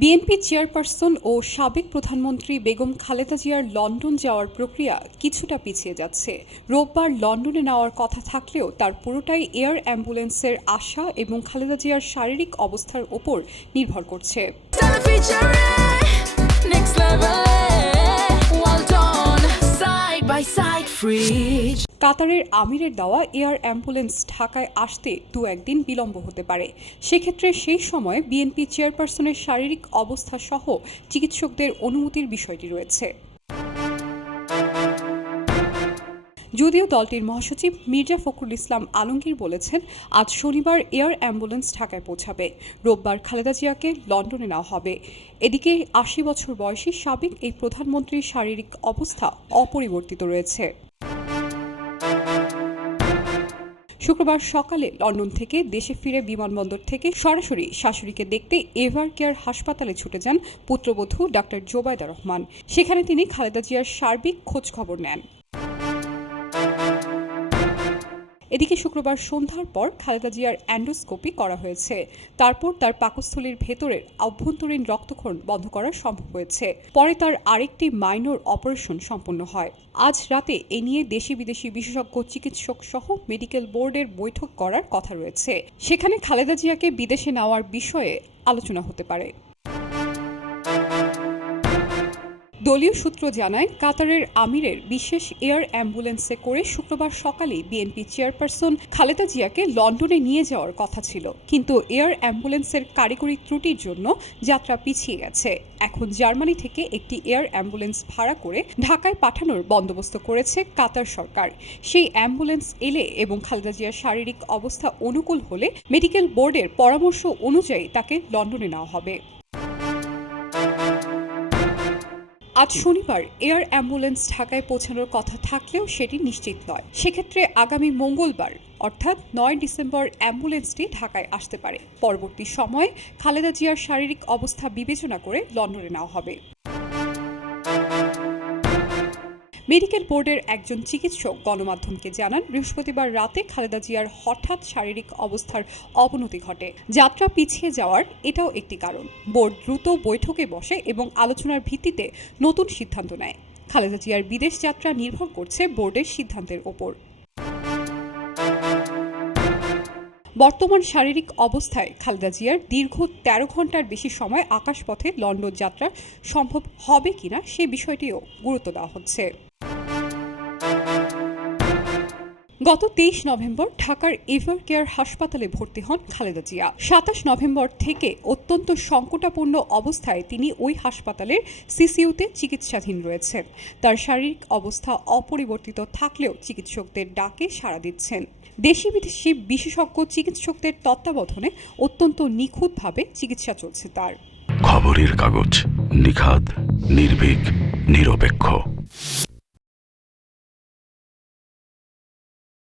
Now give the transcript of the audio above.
BNP chairperson ও সাবেক প্রধানমন্ত্রী বেগম খালেদা জিয়ার লন্ডন যাওয়ার প্রক্রিয়া কিছুটা পিছিয়ে যাচ্ছে। রোববার লন্ডনে নেওয়ার কথা থাকলেও তার পুরোটাই এয়ার অ্যাম্বুলেন্সের আশা এবং খালেদা জিয়ার শারীরিক অবস্থার ওপর নির্ভর করছে। Time কাতারের আমিরের দেওয়া এয়ার অ্যাম্বুলেন্স ঢাকায় আসতে দু একদিন বিলম্ব হতে পারে। সেক্ষেত্রে সেই সময় বিএনপি চেয়ারপারসনের শারীরিক অবস্থা সহ চিকিৎসকদের অনুমতির বিষয়টি রয়েছে। যদিও দলটির মহাসচিব মির্জা ফখরুল ইসলাম আলমগীর বলেছেন, আজ শনিবার এয়ার অ্যাম্বুলেন্স ঢাকায় পৌঁছাবে। রোববার খালেদা জিয়াকে লন্ডনে নেওয়া হবে। এদিকে আশি বছর বয়সী সাবেক এই প্রধানমন্ত্রীর শারীরিক অবস্থা অপরিবর্তিত রয়েছে। শুক্রবার সকালে লন্ডন থেকে দেশে ফিরে বিমানবন্দর থেকে সরাসরি শাশুড়িকে দেখতে এভার কেয়ার হাসপাতালে ছুটে যান পুত্রবধূ ডাক্তার জোবায়দা রহমান। সেখানে তিনি খালেদা জিয়ার সার্বিক খোঁজখবর নেন। এদিকে শুক্রবার সন্ধ্যার পর খালেদা জিয়ার অ্যান্ডোস্কোপি করা হয়েছে। তারপর তার পাকস্থলীর ভেতরের অভ্যন্তরীণ রক্তক্ষরণ বন্ধ করা সম্ভব হয়েছে। পরে তার আরেকটি মাইনর অপারেশন সম্পন্ন হয়। আজ রাতে এ নিয়ে দেশি বিদেশি বিশেষজ্ঞ চিকিৎসক সহ মেডিকেল বোর্ডের বৈঠক করার কথা রয়েছে। সেখানে খালেদা জিয়াকে বিদেশে নেওয়ার বিষয়ে আলোচনা হতে পারে। দলীয় সূত্র জানায়, কাতারের আমিরের বিশেষ এয়ার অ্যাম্বুলেন্সে করে শুক্রবার সকালে বিএনপি চেয়ারপারসন খালেদা জিয়াকে লন্ডনে নিয়ে যাওয়ার কথা ছিল। কিন্তু এয়ার অ্যাম্বুলেন্সের কারিগরি ত্রুটির জন্য যাত্রা পিছিয়ে গেছে। এখন জার্মানি থেকে একটি এয়ার অ্যাম্বুলেন্স ভাড়া করে ঢাকায় পাঠানোর বন্দোবস্ত করেছে কাতার সরকার। সেই অ্যাম্বুলেন্স এলে এবং খালেদা জিয়ার শারীরিক অবস্থা অনুকূল হলে মেডিকেল বোর্ডের পরামর্শ অনুযায়ী তাকে লন্ডনে নেওয়া হবে। আজ শনিবার এয়ার অ্যাম্বুলেন্স ঢাকায় পৌঁছানোর কথা থাকলেও সেটি নিশ্চিত নয়। সেক্ষেত্রে আগামী মঙ্গলবার, অর্থাৎ নয় ডিসেম্বর, অ্যাম্বুলেন্সটি ঢাকায় আসতে পারে। পরবর্তী সময় খালেদা জিয়ার শারীরিক অবস্থা বিবেচনা করে লন্ডনে নেওয়া হবে। মেডিকেল বোর্ডের একজন চিকিৎসক গণমাধ্যমকে জানান, বৃহস্পতিবার রাতে খালেদা জিয়ার হঠাৎ শারীরিক অবস্থার অবনতি ঘটে। যাত্রা পিছিয়ে যাওয়ার এটাও একটি কারণ। বোর্ড দ্রুত বৈঠকে বসে এবং আলোচনার ভিত্তিতে নতুন সিদ্ধান্ত নেয়। খালেদা জিয়ার বিদেশ যাত্রা নির্ভর করছে বোর্ডের সিদ্ধান্তের ওপর। বর্তমান শারীরিক অবস্থায় খালেদা জিয়ার দীর্ঘ তেরো ঘণ্টার বেশি সময় আকাশপথে লন্ডন যাত্রা সম্ভব হবে কিনা সে বিষয়টিও গুরুত্ব দেওয়া হচ্ছে। গত তেইশ নভেম্বর ঢাকার এভার কেয়ার হাসপাতালে ভর্তি হন খালেদা জিয়া। সাতাশ নভেম্বর থেকে অত্যন্ত সংকটাপন্ন অবস্থায় তিনি ওই হাসপাতালের সিসিইউতে চিকিৎসাধীন রয়েছেন। তার শারীরিক অবস্থা অপরিবর্তিত থাকলেও চিকিৎসকদের ডাকে সাড়া দিচ্ছেন। দেশি বিদেশি বিশেষজ্ঞ চিকিৎসকদের তত্ত্বাবধানে অত্যন্ত নিখুঁতভাবে চিকিৎসা চলছে তার। খবরের কাগজ নিখাদ, নির্ভীক, নিরপেক্ষ।